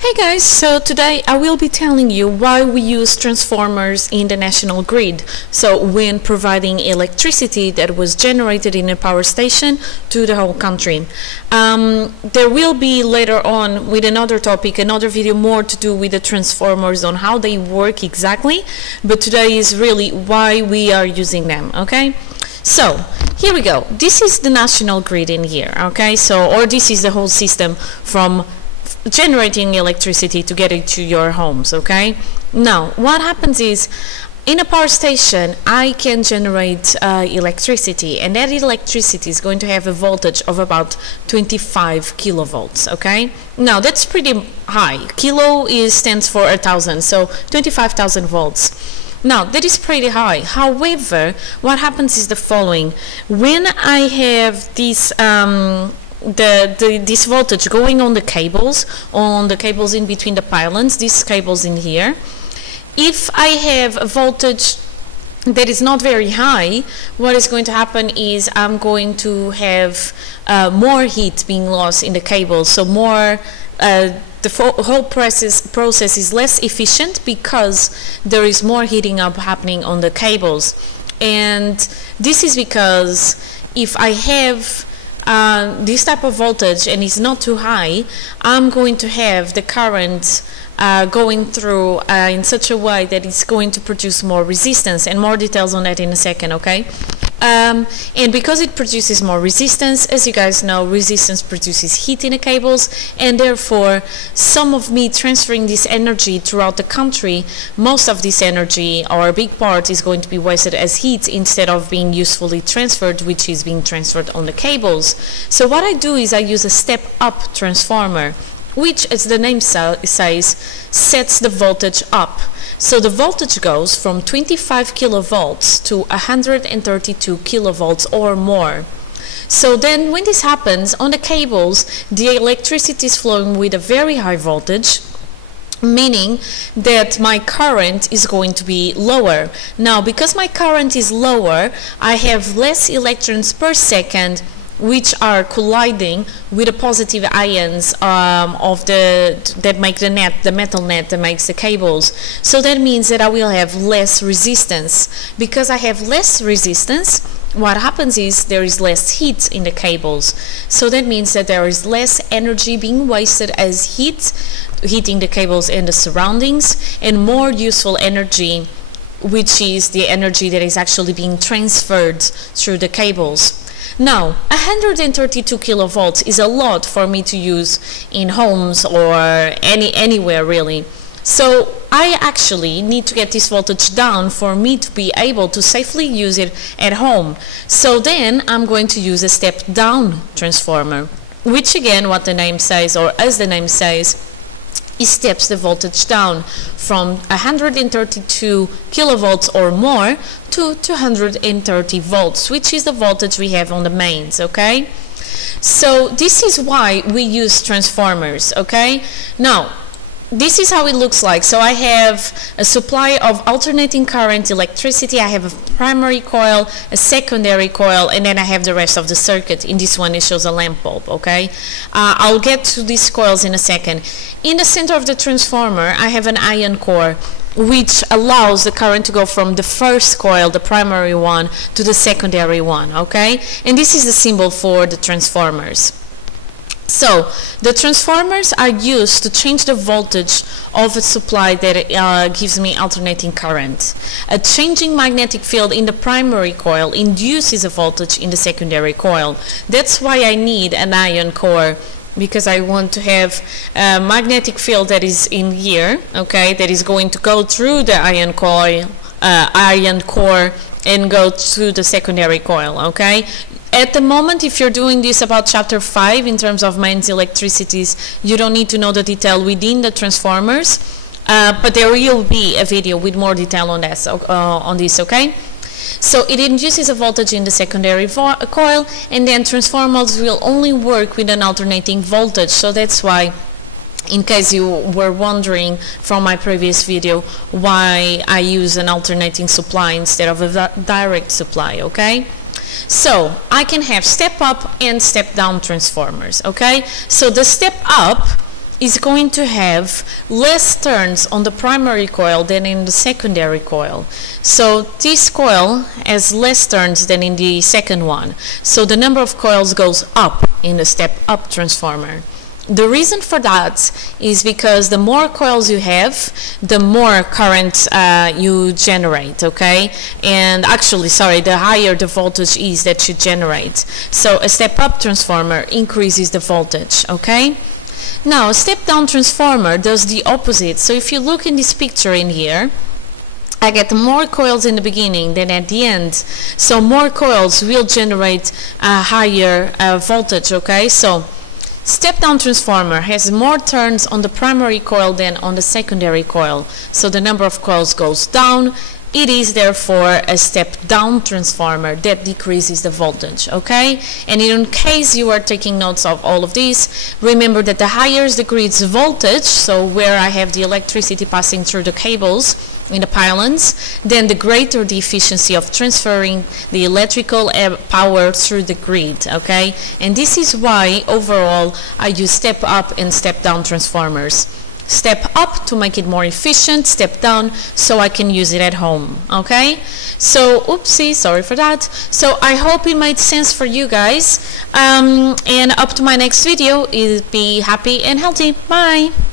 Hey guys, so today I will be telling you why we use transformers in the national grid. So when providing electricity that was generated in a power station to the whole country. There will be later on with another topic, another video more to do with the transformers on how they work exactly, but today is really why we are using them, okay? So here we go. This is the national grid in here, okay? So, or this is the whole system from generating electricity to get it to your homes, okay? Now, what happens is, in a power station, I can generate electricity, and that electricity is going to have a voltage of about 25 kilovolts, okay? Now, that's pretty high. Kilo stands for 1,000, so 25,000 volts. Now, that is pretty high. However, what happens is the following. When I have this this voltage going on the cables in between the pylons, these cables in here, if I have a voltage that is not very high, what is going to happen is I'm going to have more heat being lost in the cables, so more the whole process is less efficient because there is more heating up happening on the cables. And this is because if I have this type of voltage and it's not too high, I'm going to have the current going through in such a way that it's going to produce more resistance, and more details on that in a second, okay? And because it produces more resistance, as you guys know, resistance produces heat in the cables, and therefore some of me transferring this energy throughout the country, most of this energy, or a big part, is going to be wasted as heat instead of being usefully transferred, which is being transferred on the cables. So what I do is I use a step-up transformer, which, as the name says, sets the voltage up. So the voltage goes from 25 kilovolts to 132 kilovolts or more. So then when this happens on the cables, the electricity is flowing with a very high voltage, meaning that my current is going to be lower. Now, because my current is lower, I have less electrons per second which are colliding with the positive ions that make the net, the metal net that makes the cables. So that means that I will have less resistance. Because I have less resistance, what happens is there is less heat in the cables. So that means that there is less energy being wasted as heat, heating the cables and the surroundings, and more useful energy, which is the energy that is actually being transferred through the cables. Now, 132 kilovolts is a lot for me to use in homes or anywhere really. So I actually need to get this voltage down for me to be able to safely use it at home. So then I'm going to use a step-down transformer, which again, what the name says, or as the name says, it steps the voltage down from 132 kilovolts or more to 230 volts, which is the voltage we have on the mains, okay? So this is why we use transformers, okay? Now, this is how it looks like. So I have a supply of alternating current electricity, I have a primary coil, a secondary coil, and then I have the rest of the circuit. In this one it shows a lamp bulb, okay? I'll get to these coils in a second. In the center of the transformer I have an iron core, which allows the current to go from the first coil, the primary one, to the secondary one, okay? And this is the symbol for the transformers. So, the transformers are used to change the voltage of a supply that gives me alternating current. A changing magnetic field in the primary coil induces a voltage in the secondary coil. That's why I need an iron core, because I want to have a magnetic field that is in here, okay, that is going to go through the iron core and go through the secondary coil, okay? At the moment, if you're doing this about chapter 5 in terms of mains electricities, you don't need to know the detail within the transformers, but there will be a video with more detail on this, okay? So it induces a voltage in the secondary coil, and then transformers will only work with an alternating voltage. So that's why, in case you were wondering from my previous video, why I use an alternating supply instead of a direct supply, okay? So I can have step up and step down transformers, okay? So the step up is going to have less turns on the primary coil than in the secondary coil. So this coil has less turns than in the second one. So the number of coils goes up in the step-up transformer. The reason for that is because the more coils you have, the more current you generate, okay? And actually, sorry, the higher the voltage is that you generate. So a step-up transformer increases the voltage, okay? Now, a step-down transformer does the opposite. So if you look in this picture in here, I get more coils in the beginning than at the end. So more coils will generate a higher voltage, okay? So step-down transformer has more turns on the primary coil than on the secondary coil. So the number of coils goes down. It is therefore a step-down transformer that decreases the voltage, okay? And in case you are taking notes of all of this, remember that the higher the grid's voltage, so where I have the electricity passing through the cables in the pylons, then the greater the efficiency of transferring the electrical power through the grid, okay? And this is why overall I use step-up and step-down transformers. Step up to make it more efficient, step down so I can use it at home, okay? So, oopsie, sorry for that. So I hope it made sense for you guys. And up to my next video, be happy and healthy. Bye!